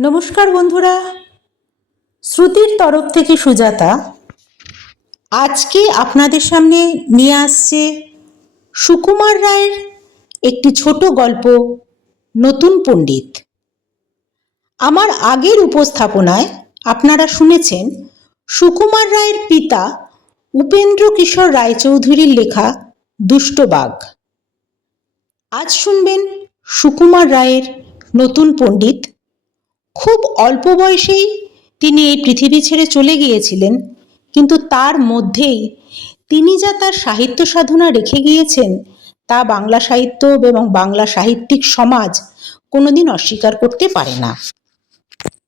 নমস্কার বন্ধুরা। শ্রুতির তরফ থেকে সুজাতা আজকে আপনাদের সামনে নিয়ে আসছে সুকুমার রায়ের একটি ছোট গল্প, নতুন পণ্ডিত। আমার আগের উপস্থাপনায় আপনারা শুনেছেন সুকুমার রায়ের পিতা উপেন্দ্র কিশোর রায়চৌধুরীর লেখা দুষ্টবাঘ আজ শুনবেন সুকুমার রায়ের নতুন পণ্ডিত খুব অল্প বয়সেই তিনি এই পৃথিবী ছেড়ে চলে গিয়েছিলেন। কিন্তু তার মধ্যেই তিনি যা তার সাহিত্য সাধনা রেখে গিয়েছেন, তা বাংলা সাহিত্য এবং বাংলা সাহিত্যিক সমাজ কোনোদিন অস্বীকার করতে পারে না।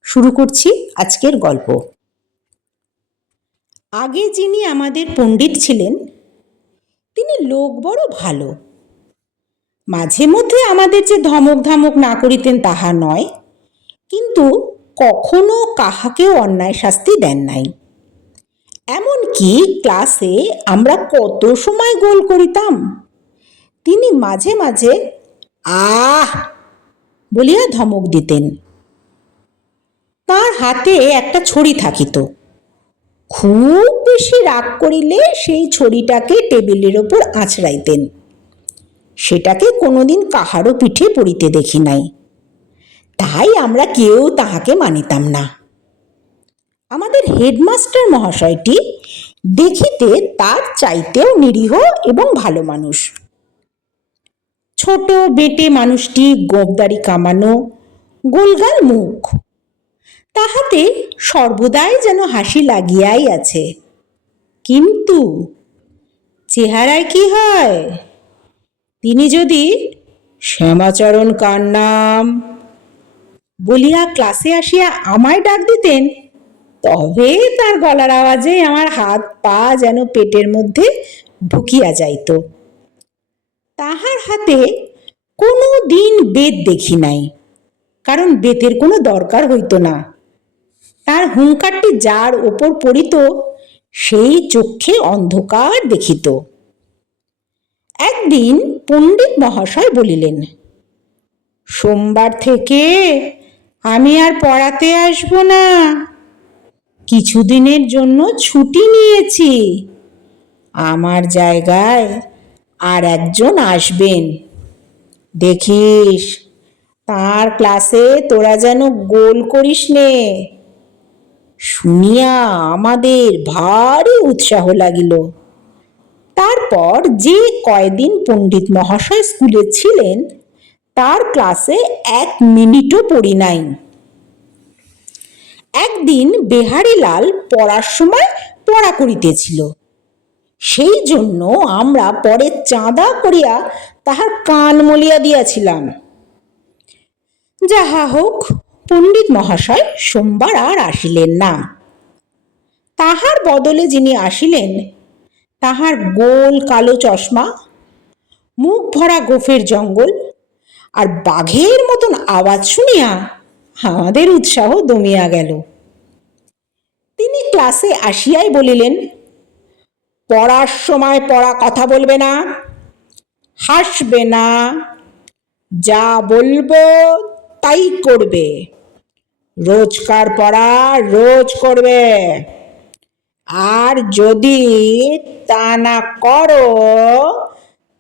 শুরু করছি আজকের গল্প। আগে যিনি আমাদের পণ্ডিত ছিলেন, তিনি লোক বড় ভালো। মাঝে মধ্যে আমাদের যে ধমক ধামক না করিতেন তাহা নয়। কিন্তু কখনো কাহাকেও অন্যায় শাস্তি দেন নাই। এমনকি ক্লাসে আমরা কত সময় গোল করিতাম। তিনি মাঝে মাঝে আহ! বলিয়া ধমক দিতেন। তার হাতে একটা ছড়ি থাকিত। খুব বেশি রাগ করিলে সেই ছড়িটাকে টেবিলের ওপর আঁচড়াইতেন। সেটাকে কোনোদিন কাহারও পিঠে পড়িতে দেখি নাই। তাই আমরা কেউ তাহাকে মানিতাম না। আমাদের হেডমাস্টার মহাশয়টি দেখিতে তার চাইতেও নিরীহ এবং ভালো মানুষ। ছোট বেটে মানুষটি গোবদারি কামানো গোলগাল মুখ। তাহাতে সর্বদাই যেন হাসি লাগিয়াই আছে। কিন্তু চেহারায় কি হয়? তিনি যদি শ্যামাচরণ কার নাম? বলিয়া ক্লাসে আসিয়া আমায় ডাক দিতেন, তবে তার গলার আওয়াজে আমার হাত পা যেন পেটের মধ্যে ঢুকিয়া যাইত। তাহার হাতে কোনো দিন বেদ দেখি নাই, কারণ বেতের কোনো দরকার হইতো না। তার হুঙ্কারটি যার ওপর পড়িত, সেই চক্ষে অন্ধকার দেখিত। একদিন পণ্ডিত মহাশয় বলিলেন, সোমবার থেকে আমি আর পড়াতে আসব না। কিছুদিনের জন্য ছুটি নিয়েছি। আমার জায়গায় আর একজন আসবেন। দেখিস, তার ক্লাসে তোরা যেন গোল করিস নে। শুনিয়া আমাদের ভারী উৎসাহ লাগিল। তারপর যে কয়দিন পণ্ডিত মহাশয় স্কুলে ছিলেন তার ক্লাসে এক মিনিটও পড়ি নাই। একদিন বেহারিলাল পড়ার সময় পড়া করিতেছিল। সেই জন্য আমরা পরে চাঁদা করিয়া তাহার কান মলিয়া দিয়াছিলাম। যাহা হোক, পণ্ডিত মহাশয়, সোমবার আর আসিলেন না। তাহার বদলে যিনি আসিলেন, তাহার গোল কালো চশমা মুখ ভরা গোফের জঙ্গল আর বাঘের মতন আওয়াজ শুনিয়া আমাদের উৎসাহ দমিয়া গেল। তিনি ক্লাসে আসিয়াই বলিলেন, পড়ার সময় পড়া কথা বলবে না, হাসবে না, যা বলব তাই করবে, রোজকার পড়া রোজ করবে, আর যদি তা না করো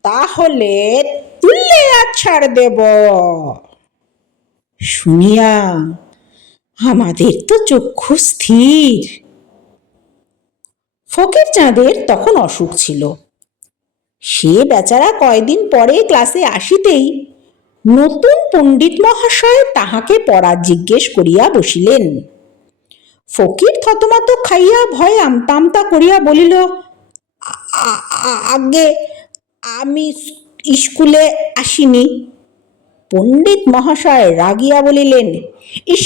তাহলে তুলে ছাড় দেব। শুনিয়া আমাদের তো চক্ষু স্থির। ফকির চাঁদের তখন অসুখ ছিল। সে বেচারা কয়দিন পরে ক্লাসে আসিতেই নতুন পণ্ডিত মহাশয় তাহাকে পড়া জিজ্ঞেস করিয়া বসিলেন। ফকির থতমত খাইয়া ভয়ে আমতা আমতা করিয়া বলিল "আ- আ- আগে আমি স্কুলে আসিনি। পণ্ডিত মহাশয় রাগিয়া বলিলেন,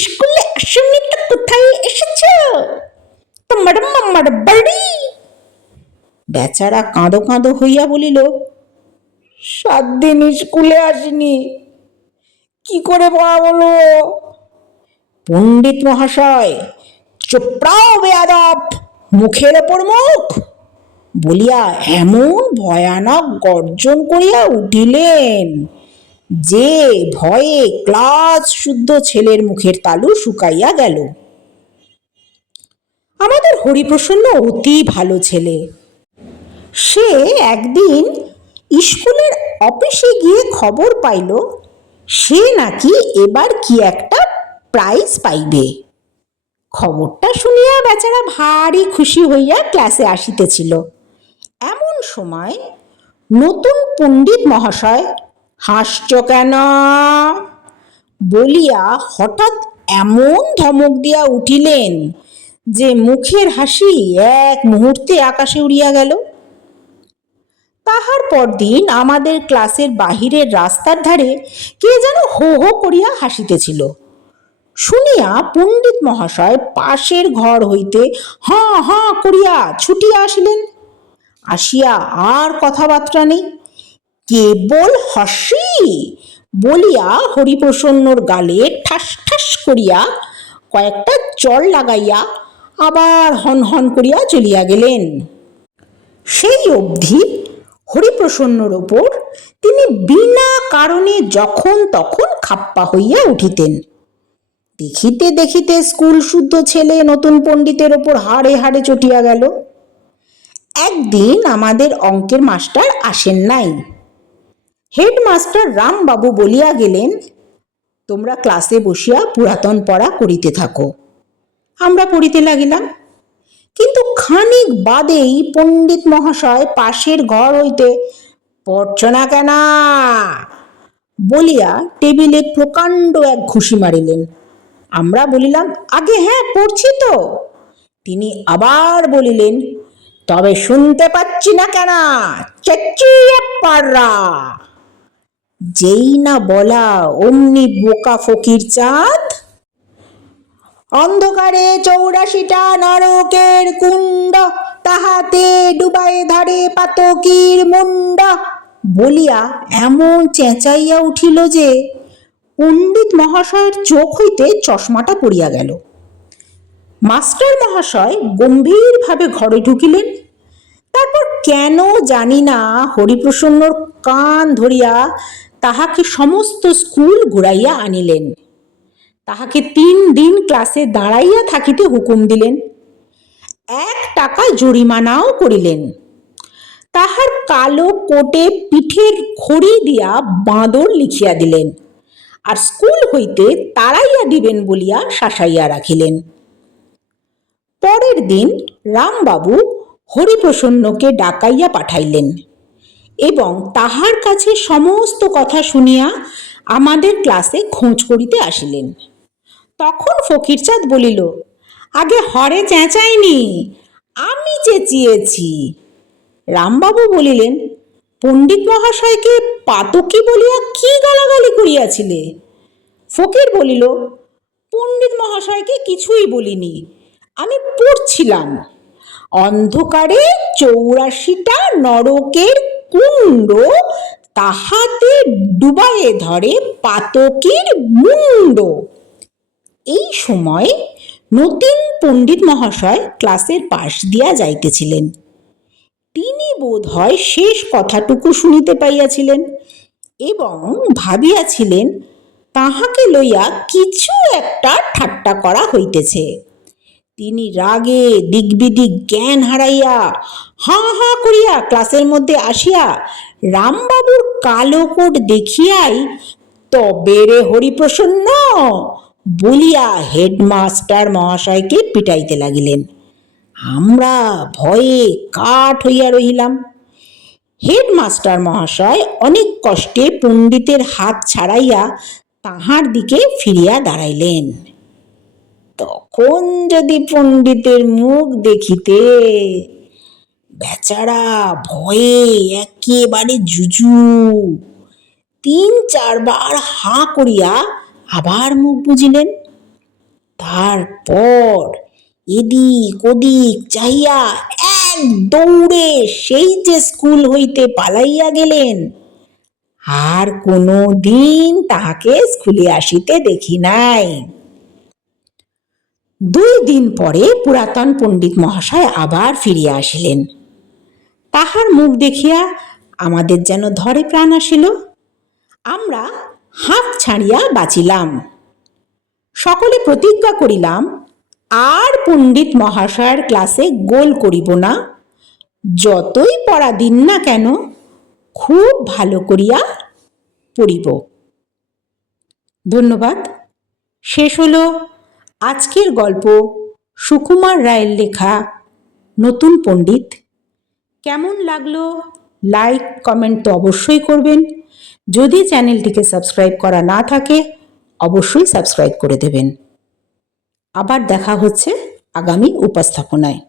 স্কুলে আসেনি তো কোথায় এসেছ? তোমার বাড়ি? বেচারা কাঁদো কাঁদো হইয়া বলিল, সাত দিন স্কুলে আসিনি। কি করে পড়া বলো? পণ্ডিত মহাশয়, চোপড়াও বেয়াদব, মুখের ওপর মুখ। বলিয়া এমন ভয়ানক গর্জন করিয়া উঠিলেন যে ভয়ে ক্লাস শুদ্ধ ছেলের মুখের তালু শুকাইয়া গেল। আমাদের হরিপ্রসন্ন অতি ভালো ছেলে। সে একদিন স্কুলের অফিসে গিয়ে খবর পাইল, সে নাকি এবার কি একটা প্রাইজ পাইবে। খবরটা শুনিয়া বেচারা ভারী খুশি হইয়া ক্লাসে আসিতেছিল। সময় নতুন পণ্ডিত মহাশয় হাসছ কেন? বলিয়া হঠাৎ এমন ধমক দিয়া উঠিলেন যে মুখের হাসি এক মুহূর্তে আকাশে উড়িয়া গেল। তাহার পরদিন আমাদের ক্লাসের বাহিরের রাস্তার ধারে কে যেন হো হো করিয়া হাসিতেছিল। শুনিয়া পণ্ডিত মহাশয় পাশের ঘর হইতে হাঁ হাঁ করিয়া ছুটিয়া আসিলেন। আসিয়া আর কথাবার্তা নেই। কেবল হাসি বলিয়া হরিপ্রসন্নর গালে ঠাস ঠাস করিয়া কয়েকটা চড় লাগাইয়া আবার হন হন করিয়া চলিয়া গেলেন। সেই অবধি হরিপ্রসন্নর ওপর তিনি বিনা কারণে যখন তখন খাপ্পা হইয়া উঠিতেন। দেখিতে দেখিতে স্কুল শুদ্ধ ছেলে নতুন পণ্ডিতের ওপর হাড়ে হাড়ে চটিয়া গেল। একদিন আমাদের অঙ্কের মাস্টার আসেন নাই। হেডমাস্টার রামবাবু বলিয়া গেলেন, তোমরা ক্লাসে বসিয়া পুরাতন পড়া করিতে থাকো। আমরা পড়িতে লাগিলাম। কিন্তু খানিক বাদেই পণ্ডিত মহাশয় পাশের ঘর হইতে পড়ছ না কেন? বলিয়া টেবিলে প্রকাণ্ড এক ঘুষি মারিলেন। আমরা বলিলাম, আগে হ্যাঁ পড়ছি তো। তিনি আবার বলিলেন তবে শুনতে পাচ্ছি না কেন? যেই না বলা অমনি বোকা ফকির চাঁদ। অন্ধকারে চৌরাশিটা নরকের কুণ্ড, তাহাতে ডুবাই ধারে পাতকির মুন্ড বলিয়া এমন চেঁচাইয়া উঠিল যে, পণ্ডিত মহাশয়ের চোখ হইতে চশমাটা পড়িয়া গেল। মাস্টার মহাশয় গম্ভীরভাবে ঘরে ঢুকিলেন। তারপর কেন জানি না হরিপ্রসন্নর কান ধরিয়া তাহাকে সমস্ত স্কুল ঘুরাইয়া আনিলেন। তাহাকে তিন দিন ক্লাসে দাঁড়াইয়া থাকিতে হুকুম দিলেন। এক টাকা জরিমানাও করিলেন। তাহার কালো কোটে পিঠের খড়ি দিয়া বাঁদর লিখিয়া দিলেন। আর স্কুল হইতে তাড়াইয়া দিবেন বলিয়া শাসাইয়া রাখিলেন। পরের দিন রামবাবু হরিপ্রসন্নকে ডাকাইয়া পাঠাইলেন এবং তাহার কাছে সমস্ত কথা শুনিয়া আমাদের ক্লাসে খোঁজ করিতে আসিলেন। তখন ফকিরচাঁদ বলিল, আগে হরে চেঁচাইনি, আমি চেঁচিয়েছি। রামবাবু বলিলেন, পণ্ডিত মহাশয়কে পাতকি বলিয়া কি গালাগালি করিয়াছিলে? ফকির বলিল, পণ্ডিত মহাশয়কে কিছুই বলিনি আমি পড়ছিলাম। অন্ধকারে চৌরাশিটা নরকের কুণ্ড তাহাতে ডুবায়ে ধরে পাতকির মুন্ড এই সময় নতুন পণ্ডিত মহাশয় ক্লাসের পাশ দিয়া যাইতেছিলেন। তিনি বোধ হয় শেষ কথাটুকু শুনিতে পাইয়াছিলেন এবং ভাবিয়াছিলেন, তাহাকে লইয়া কিছু একটা ঠাট্টা করা হইতেছে। তিনি রাগে দিগবিদিক জ্ঞান হারাইয়া, হাঁ হাঁ করিয়া ক্লাসের মধ্যে আসিয়া রামবাবুর কালো কোট দেখিয়াই, তবে রে হরিপ্রসন্ন! বলিয়া হেডমাস্টার মহাশয়কে পিটাইতে লাগিলেন। আমরা ভয়ে কাঠ হইয়া রহিলাম। হেডমাস্টার মহাশয় অনেক কষ্টে পণ্ডিতের হাত ছাড়াইয়া তাহার দিকে ফিরিয়া দাঁড়াইলেন। তখন যদি পণ্ডিতের মুখ দেখিতে বেচারা ভয়ে একেবারে জুজু। তিন চারবার হাঁ করিয়া আবার মুখ বুঝিলেন। তারপর এদিক ওদিক চাহিয়া এক দৌড়ে সেই যে স্কুল হইতে পালাইয়া গেলেন। আর কোনো দিন তাহাকে স্কুলে আসিতে দেখি নাই। দুই দিন পরে পুরাতন পণ্ডিত মহাশয় আবার ফিরিয়া আসিলেন। তাহার মুখ দেখিয়া আমাদের যেন ধরে প্রাণ আসিল। আমরা হাঁপ ছাড়িয়া বাঁচিলাম। সকলে প্রতিজ্ঞা করিলাম, আর পণ্ডিত মহাশয়ের ক্লাসে গোল করিব না। যতই পড়া দিন না কেন, খুব ভালো করিয়া পড়িব। ধন্যবাদ। শেষ হলো আজকের গল্প সুকুমার রায়ের লেখা নতুন পণ্ডিত। কেমন লাগল? লাইক, কমেন্ট তো অবশ্যই করবেন। যদি চ্যানেলটিকে সাবস্ক্রাইব করা না থাকে, অবশ্যই সাবস্ক্রাইব করে দেবেন। আবার দেখা হচ্ছে আগামী উপস্থাপনায়।